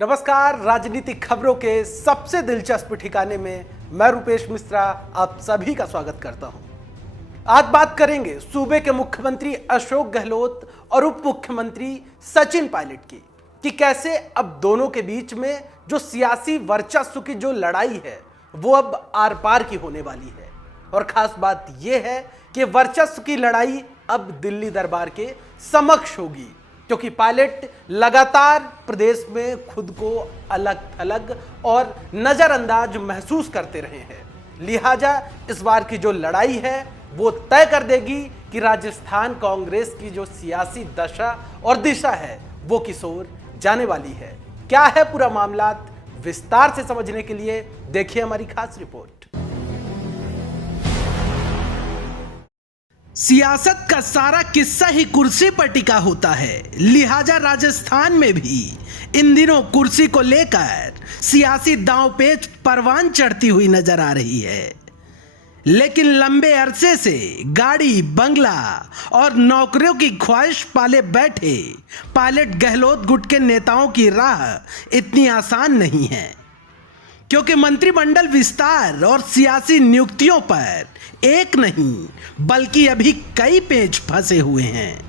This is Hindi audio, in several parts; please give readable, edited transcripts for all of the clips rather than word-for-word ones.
नमस्कार, राजनीतिक खबरों के सबसे दिलचस्प ठिकाने में मैं रुपेश मिश्रा आप सभी का स्वागत करता हूं। आज बात करेंगे सूबे के मुख्यमंत्री अशोक गहलोत और उप मुख्यमंत्री सचिन पायलट की कि कैसे अब दोनों के बीच में जो सियासी वर्चस्व की जो लड़ाई है वो अब आर पार की होने वाली है। और खास बात यह है कि वर्चस्व की लड़ाई अब दिल्ली दरबार के समक्ष होगी, क्योंकि पायलट लगातार प्रदेश में खुद को अलग थलग और नजरअंदाज महसूस करते रहे हैं। लिहाजा इस बार की जो लड़ाई है वो तय कर देगी कि राजस्थान कांग्रेस की जो सियासी दशा और दिशा है वो किस ओर जाने वाली है। क्या है पूरा मामला, विस्तार से समझने के लिए देखिए हमारी खास रिपोर्ट। सियासत का सारा किस्सा ही कुर्सी पर टिका होता है, लिहाजा राजस्थान में भी इन दिनों कुर्सी को लेकर सियासी दांवपेच परवान चढ़ती हुई नजर आ रही है। लेकिन लंबे अरसे से गाड़ी, बंगला और नौकरियों की ख्वाहिश पाले बैठे पायलट गहलोत गुट के नेताओं की राह इतनी आसान नहीं है, क्योंकि मंत्रिमंडल विस्तार और सियासी नियुक्तियों पर एक नहीं बल्कि अभी कई पेच फंसे हुए हैं।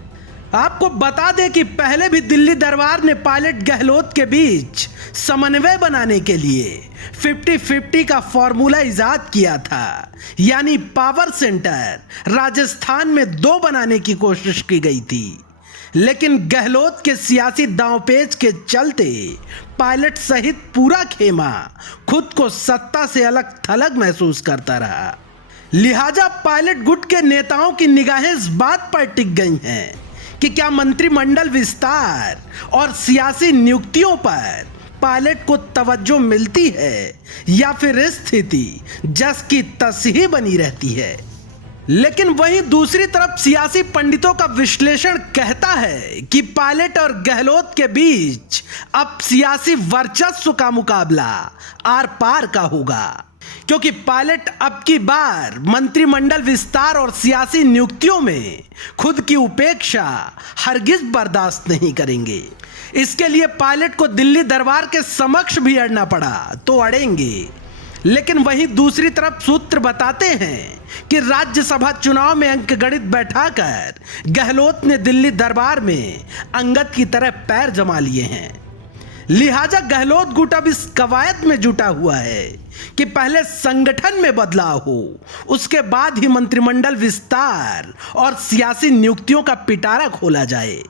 आपको बता दें कि पहले भी दिल्ली दरबार ने पायलट गहलोत के बीच समन्वय बनाने के लिए 50-50 का फॉर्मूला इजाद किया था, यानी पावर सेंटर राजस्थान में 2 बनाने की कोशिश की गई थी। लेकिन गहलोत के सियासी दांवपेच के चलते पायलट सहित पूरा खेमा खुद को सत्ता से अलग थलग महसूस करता रहा। लिहाजा पायलट गुट के नेताओं की निगाहें इस बात पर टिक गई हैं कि क्या मंत्रिमंडल विस्तार और सियासी नियुक्तियों पर पायलट को तवज्जो मिलती है या फिर स्थिति जस की तस ही बनी रहती है। लेकिन वहीं दूसरी तरफ सियासी पंडितों का विश्लेषण कहता है कि पायलट और गहलोत के बीच अब सियासी वर्चस्व का मुकाबला आर पार का होगा, क्योंकि पायलट अब की बार मंत्रिमंडल विस्तार और सियासी नियुक्तियों में खुद की उपेक्षा हरगिज बर्दाश्त नहीं करेंगे। इसके लिए पायलट को दिल्ली दरबार के समक्ष भी अड़ना पड़ा तो अड़ेंगे। लेकिन वहीं दूसरी तरफ सूत्र बताते हैं कि राज्यसभा चुनाव में अंकगणित बैठाकर गहलोत ने दिल्ली दरबार में अंगद की तरह पैर जमा लिए हैं। लिहाजा गहलोत गुट अब इस कवायद में जुटा हुआ है कि पहले संगठन में बदलाव हो, उसके बाद ही मंत्रिमंडल विस्तार और सियासी नियुक्तियों का पिटारा खोला जाए।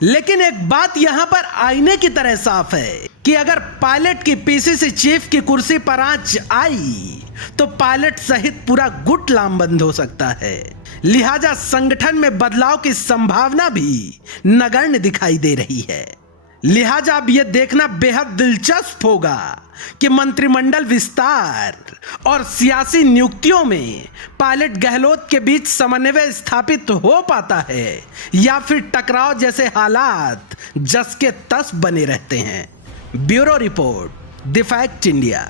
लेकिन एक बात यहां पर आईने की तरह साफ है कि अगर पायलट की पीसीसी चीफ की कुर्सी पर आंच आई तो पायलट सहित पूरा गुट लामबंद हो सकता है। लिहाजा संगठन में बदलाव की संभावना भी नगण्य दिखाई दे रही है। लिहाजा अब यह देखना बेहद दिलचस्प होगा कि मंत्रिमंडल विस्तार और सियासी नियुक्तियों में पायलट गहलोत के बीच समन्वय स्थापित हो पाता है या फिर टकराव जैसे हालात जस के तस बने रहते हैं। Bureau report, the fact India.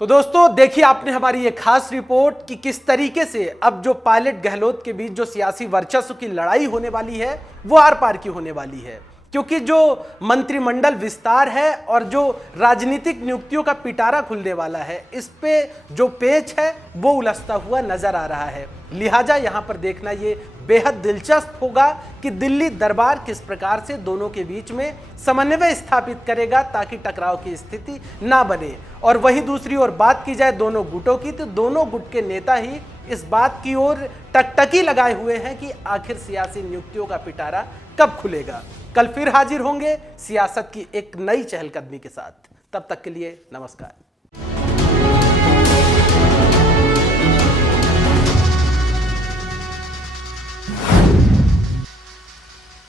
तो दोस्तों देखिए आपने हमारी ये खास रिपोर्ट कि किस तरीके से अब जो पायलट गहलोत के बीच जो सियासी वर्चस्व की लड़ाई होने वाली है वो आर पार की होने वाली है, क्योंकि जो मंत्रिमंडल विस्तार है और जो राजनीतिक नियुक्तियों का पिटारा खुलने वाला है, इस पे जो पेच है वो उलझता हुआ नजर आ रहा है। लिहाजा यहाँ पर देखना ये बेहद दिलचस्प होगा कि दिल्ली दरबार किस प्रकार से दोनों के बीच में समन्वय स्थापित करेगा ताकि टकराव की स्थिति ना बने। और वहीं दूसरी ओर बात की जाए दोनों गुटों की, तो दोनों गुट के नेता ही इस बात की ओर टकटकी लगाए हुए हैं कि आखिर सियासी नियुक्तियों का पिटारा कब खुलेगा। कल फिर हाजिर होंगे सियासत की एक नई चहलकदमी के साथ। तब तक के लिए नमस्कार।